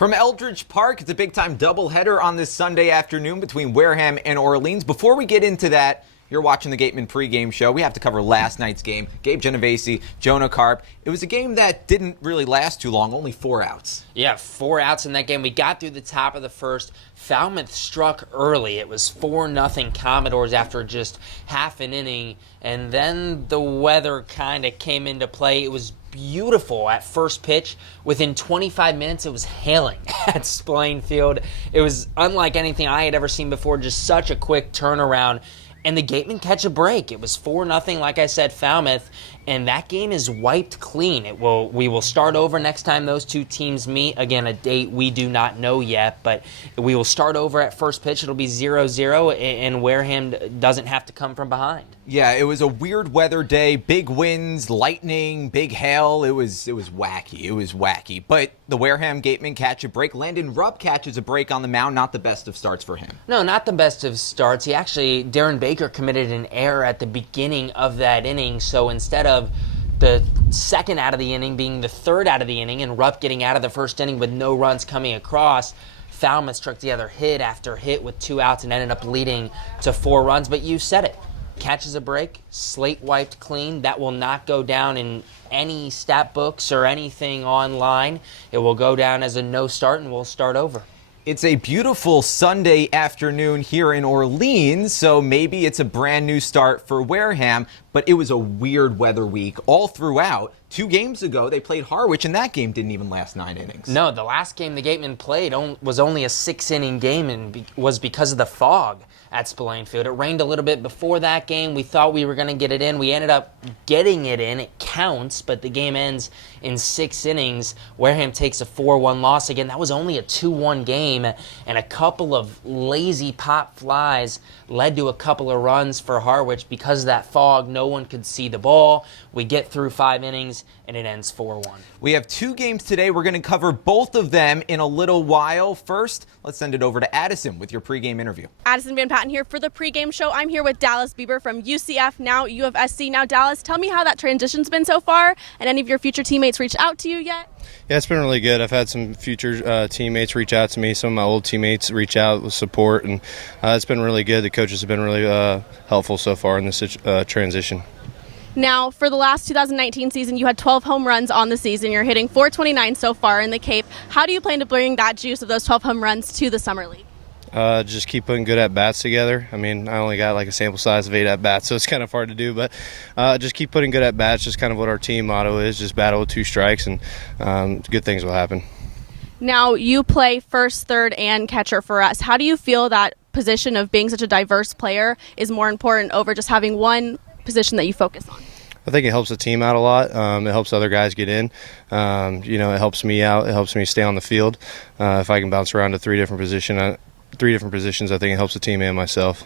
From Eldredge Park, it's a big-time doubleheader on this Sunday afternoon between Wareham and Orleans. Before we get into that, you're watching the Gatemen pregame show. We have to cover last night's game. Gabe Genovese, Jonah Karp. It was a game that didn't really last too long, only 4 outs. Yeah, 4 outs in that game. We got through the top of the first. Falmouth struck early. It was 4-0 Commodores after just half an inning. And then the weather kind of came into play. It was beautiful at first pitch. Within 25 minutes, it was hailing at Spillane Field. It was unlike anything I had ever seen before, just such a quick turnaround. And the Gatemen catch a break. It was 4-0, like I said, Falmouth, and that game is wiped clean. We will start over next time those two teams meet. Again, a date we do not know yet, but we will start over at first pitch. It'll be 0-0, and Wareham doesn't have to come from behind. Yeah, it was a weird weather day, big winds, lightning, big hail. It was wacky. It was wacky. But the Wareham Gatemen catch a break. Landon Rupp catches a break on the mound. Not the best of starts for him. No, not the best of starts. Darren Baker committed an error at the beginning of that inning, so instead of the second out of the inning being the third out of the inning and Rupp getting out of the first inning with no runs coming across, Falmouth struck together hit after hit with 2 outs and ended up leading to 4 runs. But you said it. Catches a break, slate wiped clean. That will not go down in any stat books or anything online. It will go down as a no start, and we'll start over. It's a beautiful Sunday afternoon here in Orleans, so maybe it's a brand new start for Wareham, but it was a weird weather week all throughout. 2 games ago, they played Harwich, and that game didn't even last 9 innings. No, the last game the Gatemen played was only a 6-inning game and was because of the fog at Spillane Field. It rained a little bit before that game. We thought we were going to get it in. We ended up getting it in. It counts, but the game ends in 6 innings. Wareham takes a 4-1 loss. Again, that was only a 2-1 game, and a couple of lazy pop flies led to a couple of runs for Harwich. Because of that fog, no one could see the ball. We get through 5 innings, and it ends 4-1. We have 2 games today. We're going to cover both of them in a little while. First, let's send it over to Addison with your pregame interview. Addison Van Patten here for the pregame show. I'm here with Dallas Bieber from UCF, now U of SC. Now, Dallas, tell me how that transition's been so far, and any of your future teammates reached out to you yet? Yeah, it's been really good. I've had some future teammates reach out to me. Some of my old teammates reach out with support, and it's been really good. The coaches have been really helpful so far in this transition. Now, for the last 2019 season, you had 12 home runs on the season. You're hitting .429 so far in the Cape. How do you plan to bring that juice of those 12 home runs to the Summer League? Just keep putting good at-bats together. I mean, I only got like a sample size of 8 at-bats, so it's kind of hard to do, but just keep putting good at-bats, just kind of what our team motto is, just battle with 2 strikes, and good things will happen. Now, you play first, third, and catcher for us. How do you feel that position of being such a diverse player is more important over just having one position that you focus on? I think it helps the team out a lot. It helps other guys get in. It helps me out. It helps me stay on the field. If I can bounce around to 3 different positions, I think it helps the team and myself.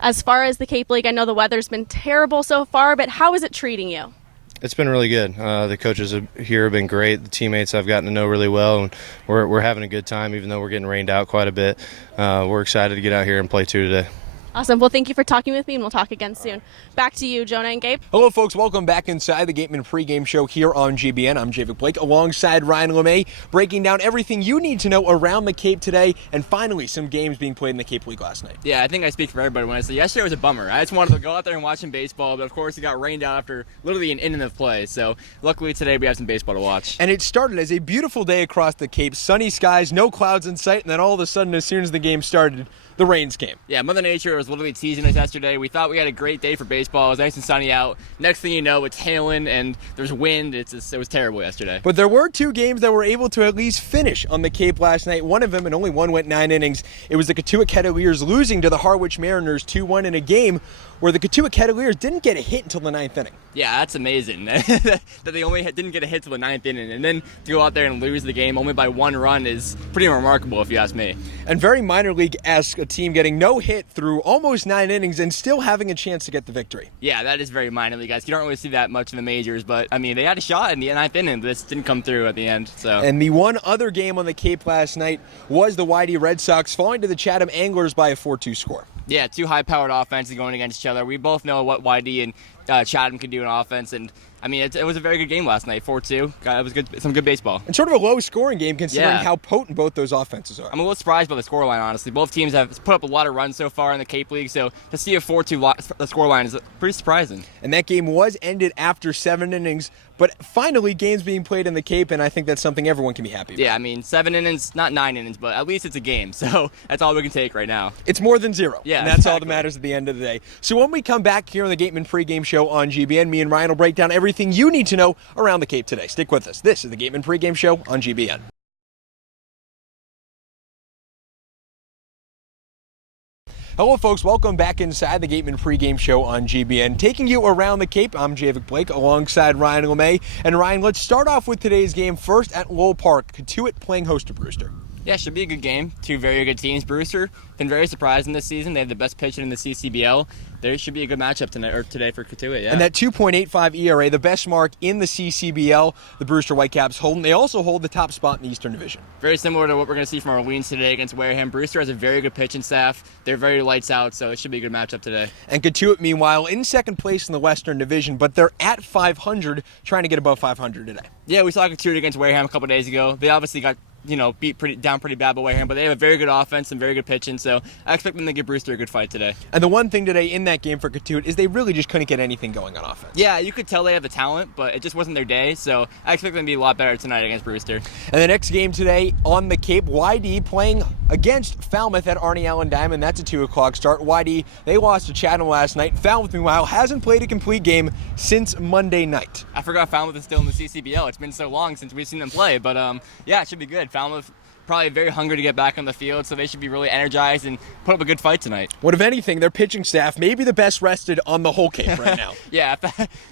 As far as the Cape League, I know the weather's been terrible so far, but how is it treating you? It's been really good. The coaches here have been great. The teammates I've gotten to know really well, and we're having a good time, even though we're getting rained out quite a bit. We're excited to get out here and play 2 today. Awesome. Well, thank you for talking with me, and we'll talk again soon. Back to you, Jonah and Gabe. Hello, folks. Welcome back inside the Gatemen pregame show here on GBN. I'm Javik Blake alongside Ryan LeMay, breaking down everything you need to know around the Cape today, and finally some games being played in the Cape League last night. Yeah, I think I speak for everybody when I say yesterday was a bummer. I just wanted to go out there and watch some baseball, but of course it got rained out after literally an inning of play. So luckily today we have some baseball to watch. And it started as a beautiful day across the Cape. Sunny skies, no clouds in sight, and then all of a sudden, as soon as the game started, the rains came. Yeah, Mother Nature was literally teasing us yesterday. We thought we had a great day for baseball. It was nice and sunny out. Next thing you know, it's hailing and there's wind. It was terrible yesterday. But there were 2 games that were able to at least finish on the Cape last night. One of them, and only one went 9 innings. It was the Cotuit Kettleers losing to the Harwich Mariners 2-1 in a game where the Cotuit Kettleers didn't get a hit until the 9th inning. Yeah, that's amazing that they only didn't get a hit till the 9th inning, and then to go out there and lose the game only by 1 run is pretty remarkable if you ask me. And very minor league-esque, a team getting no hit through almost 9 innings and still having a chance to get the victory. Yeah, that is very minor league, guys. You don't really see that much in the majors, but I mean, they had a shot in the 9th inning, but this didn't come through at the end. So. And the one other game on the Cape last night was the YD Red Sox falling to the Chatham Anglers by a 4-2 score. Yeah, 2 high-powered offenses going against each other. We both know what YD and Chatham can do in offense. And I mean, it was a very good game last night, 4-2. It was good, some good baseball. And sort of a low-scoring game considering Yeah. how potent both those offenses are. I'm a little surprised by the scoreline, honestly. Both teams have put up a lot of runs so far in the Cape League, so to see a 4-2 scoreline is pretty surprising. And that game was ended after 7 innings, but finally games being played in the Cape, and I think that's something everyone can be happy with. Yeah, I mean, 7 innings, not 9 innings, but at least it's a game, so that's all we can take right now. It's more than 0. Yeah, and that's all that exactly. matters at the end of the day. So when we come back here on the Gatemen Pregame Show on GBN, me and Ryan will break down everything you need to know around the Cape today. Stick with us. This is the Gatemen Pregame Show on GBN. Hello, folks. Welcome back inside the Gatemen Pregame Show on GBN. Taking you around the Cape, I'm Javik Blake alongside Ryan LeMay. And Ryan, let's start off with today's game first at Lowell Park. Cotuit playing host to Brewster. Yeah, should be a good game. Two very good teams. Brewster been very surprising this season. They have the best pitcher in the CCBL. There should be a good matchup tonight or today for Cotuit. Yeah. And that 2.85 ERA, the best mark in the CCBL, the Brewster Whitecaps hold. And they also hold the top spot in the Eastern Division. Very similar to what we're going to see from Orleans today against Wareham. Brewster has a very good pitching staff. They're very lights out, so it should be a good matchup today. And Cotuit, meanwhile, in second place in the Western Division, but they're at 500, trying to get above 500 today. Yeah, we saw Cotuit against Wareham a couple days ago. They obviously got beat down pretty bad by Wareham, but they have a very good offense and very good pitching, so I expect them to give Brewster a good fight today. And the one thing today in that game for Cotuit is they really just couldn't get anything going on offense. Yeah, you could tell they have the talent, but it just wasn't their day, so I expect them to be a lot better tonight against Brewster. And the next game today on the Cape, YD playing against Falmouth at Arnie Allen Diamond. That's a 2 o'clock start. YD, they lost to Chatham last night. Falmouth, meanwhile, hasn't played a complete game since Monday night. I forgot Falmouth is still in the CCBL. It's been so long since we've seen them play, but yeah, it should be good. Falmouth probably very hungry to get back on the field, so they should be really energized and put up a good fight tonight. What, if anything, their pitching staff may be the best rested on the whole Cape right now. Yeah,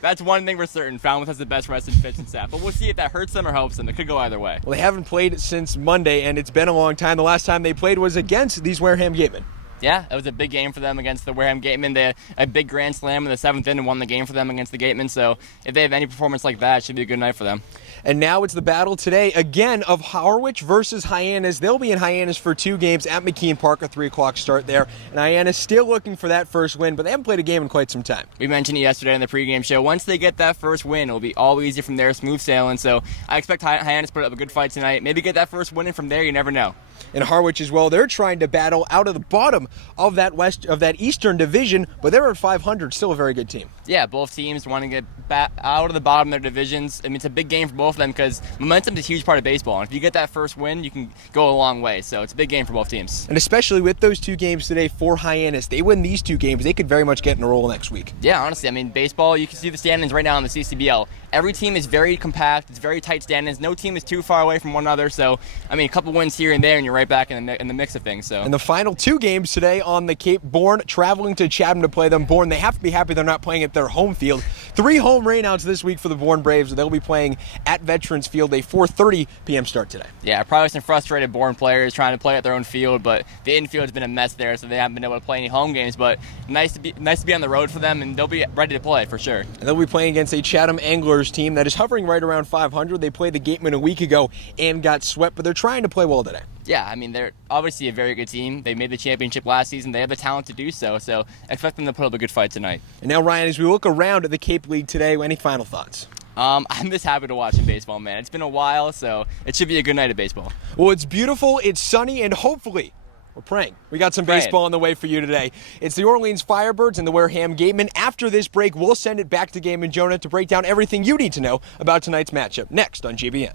that's one thing for certain. Falmouth has the best rested pitching staff, but we'll see if that hurts them or helps them. It could go either way. Well, they haven't played since Monday, and it's been a long time. The last time they played was against these Wareham Gatemen. Yeah, it was a big game for them against the Wareham Gatemen. They had a big grand slam in the 7th inning and won the game for them against the Gatemen, so if they have any performance like that, it should be a good night for them. And now it's the battle today, again, of Harwich versus Hyannis. They'll be in Hyannis for 2 games at McKean Park, a 3 o'clock start there. And Hyannis still looking for that first win, but they haven't played a game in quite some time. We mentioned it yesterday in the pregame show. Once they get that first win, it'll be all easy from there, smooth sailing. So I expect Hyannis to put up a good fight tonight. Maybe get that first win, and from there, you never know. And Harwich as well, they're trying to battle out of the bottom of that Eastern Division, but they're at 500, still a very good team. Yeah, both teams want to get out of the bottom of their divisions. I mean, it's a big game for both of them because momentum is a huge part of baseball. And if you get that first win, you can go a long way. So it's a big game for both teams. And especially with those 2 games today for Hyannis, they win these 2 games, they could very much get in a roll next week. Yeah, honestly, I mean, baseball, you can see the standings right now in the CCBL. Every team is very compact. It's very tight standings. No team is too far away from one another. So, I mean, a couple wins here and there, and you're right back in the mix of things. So. And the final 2 games today on the Cape, Bourne traveling to Chatham to play them. Bourne, they have to be happy they're not playing at their home field. 3 home rainouts this week for the Bourne Braves. They'll be playing at Veterans Field, a 4:30 p.m. start today. Yeah, probably some frustrated Bourne players trying to play at their own field, but the infield's been a mess there, so they haven't been able to play any home games. But nice to be on the road for them, and they'll be ready to play for sure. And they'll be playing against a Chatham Anglers team that is hovering right around 500. They played the Gatemen a week ago and got swept, but they're trying to play well today. Yeah, I mean, they're obviously a very good team. They made the championship last season. They have the talent to do so, so expect them to put up a good fight tonight. And now, Ryan, as we look around at the Cape League today, any final thoughts? I'm just happy to watch baseball, man. It's been a while, so it should be a good night of baseball. Well, it's beautiful, it's sunny, and hopefully, we're praying. We got some baseball on the way for you today. It's the Orleans Firebirds and the Wareham Gatemen. After this break, we'll send it back to Game and Jonah to break down everything you need to know about tonight's matchup. Next on GBN.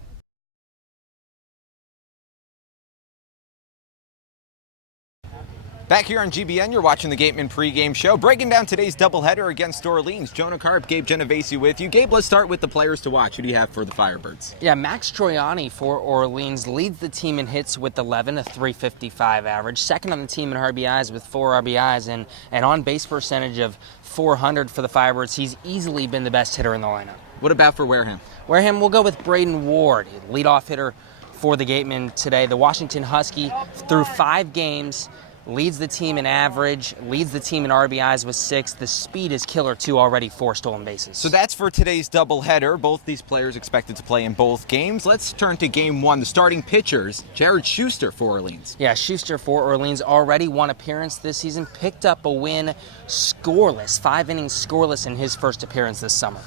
Back here on GBN, you're watching the Gatemen pregame show, breaking down today's doubleheader against Orleans. Jonah Karp, Gabe Genovese with you. Gabe, let's start with the players to watch. Who do you have for the Firebirds? Yeah, Max Troiani for Orleans leads the team in hits with 11, a .355 average. Second on the team in RBIs with 4 RBIs and an on-base percentage of .400 for the Firebirds. He's easily been the best hitter in the lineup. What about for Wareham? Wareham will go with Braden Ward, leadoff hitter for the Gatemen today. The Washington Husky, through 5 games, leads the team in average, leads the team in RBIs with 6. The speed is killer, too, already 4 stolen bases. So that's for today's doubleheader. Both these players expected to play in both games. Let's turn to game 1. The starting pitchers, Jared Schuster for Orleans. Yeah, Schuster for Orleans, already 1 appearance this season, picked up a win scoreless, 5 innings scoreless in his first appearance this summer.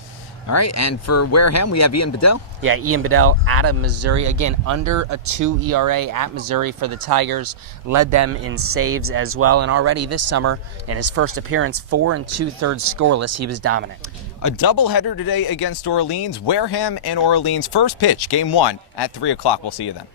All right, and for Wareham, we have Ian Bedell. Yeah, Ian Bedell out of Missouri. Again, under a 2 ERA at Missouri for the Tigers. Led them in saves as well. And already this summer, in his first appearance, 4 2/3 scoreless, he was dominant. A doubleheader today against Orleans. Wareham and Orleans. First pitch, game 1 at 3 o'clock. We'll see you then.